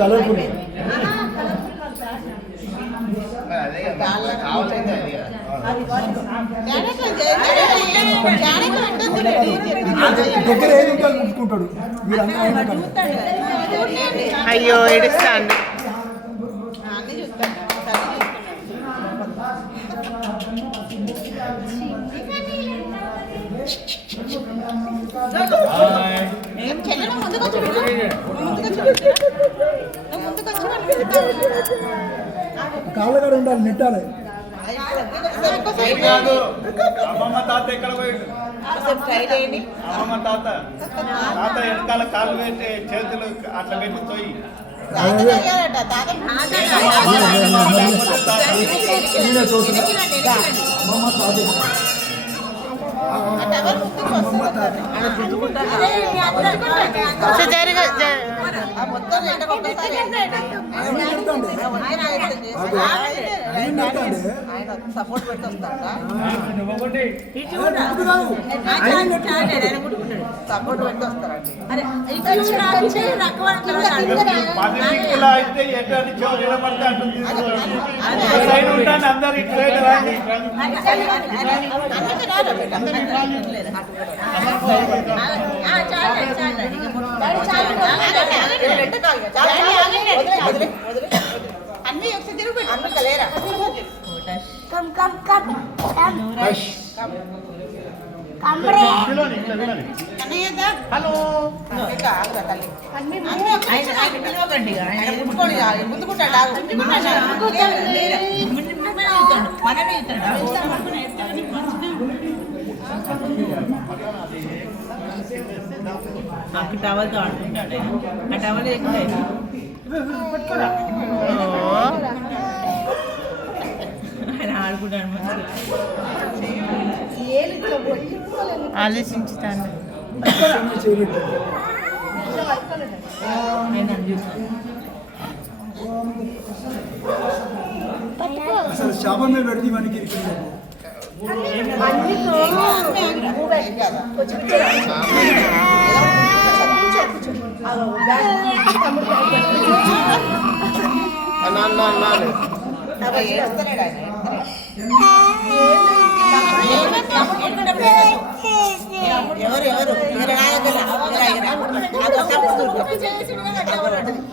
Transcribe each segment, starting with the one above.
Colourful దగ్గర ఏది ఇంకా చూసుకుంటాడు. అయ్యో ఏడుస్తాను. కాళ్ళ కాడ ఉండాలి, నెట్టాలి. అమ్మమ్మ తాత ఎక్కడ పోయిండు? అమ్మమ్మ తాత వెనకాల కాళ్ళు పెట్టి చేతులు అట్లా పెట్టి తోయి సపోర్ట్ పెట్టొస్తాడా సపోర్ట్ పెట్టొస్తారండి. అయితే ఎటువంటి నిలబడితే అంటుంది సైడ్ ఉంటాను అందరు ఇటు సైడ్ రాండి. అన్నీ ఒకసారి తిరుగు అన్న లేరా హలో నాకు టవల్తో ఆడుకుంటాడు. ఆ టవల్ ఆయన ఆడుకుంటాడు మంచిగా. ఆలోచించుతాను. అసలు శాపం మీద పెడితే మనకి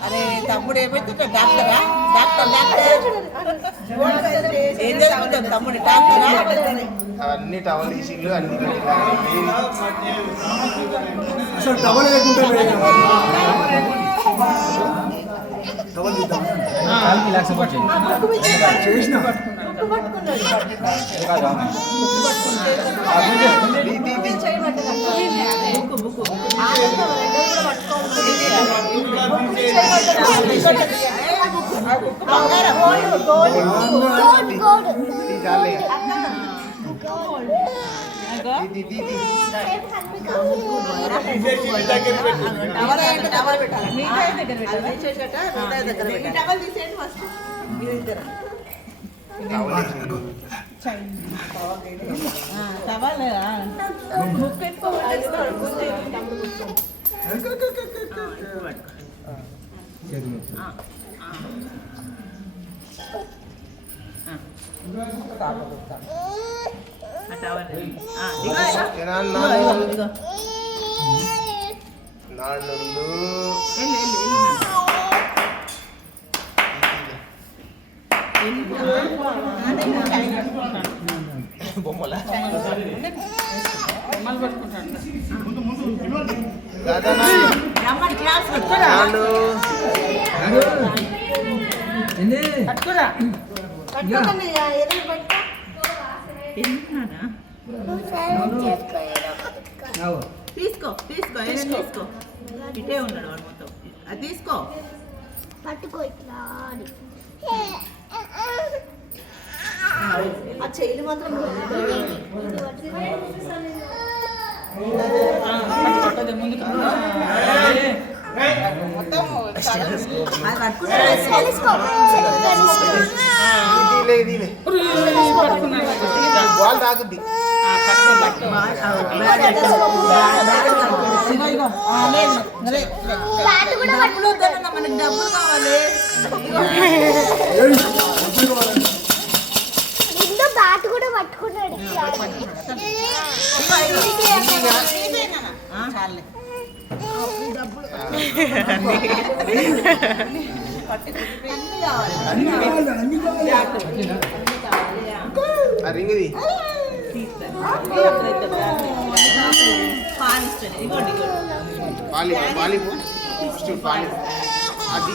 అరే తమ్ముడు ఏమైతే డాక్టరా డాక్టర్ డాక్టర్ ఏం జరుగుతుంది తమ్ముడు డాక్టరా అన్ని టవల్ ఈసీలు అన్ని అసలు టవల్ లేకుంటే చేసిన బొమ్మల తీసుకో తీసుకో తీసుకో ఇటే ఉన్నాడు వాడు మొత్తం. అది తీసుకో పట్టుకో ఇట్లా ఆ చెయ్యి మాత్రం బాల్ తాగుద్ది. ఇగో ఇగో లేదు లేదు బ్యాట్ కూడా డబ్బులు వద్దన్న మనకి డబ్బులు కావాలి ఏయ్, డబ్బులు కావాలండి. ముందు బ్యాట్ కూడా పట్టుకున్నాడు చాలే అన్ని కావాలి, అన్ని కావాలి. ఆ రింగ్ ఇది పాలిస్తాను ఇగోండి ఇగోండి వాలీబాల్ ఫస్ట్ వాలీబాల్ అది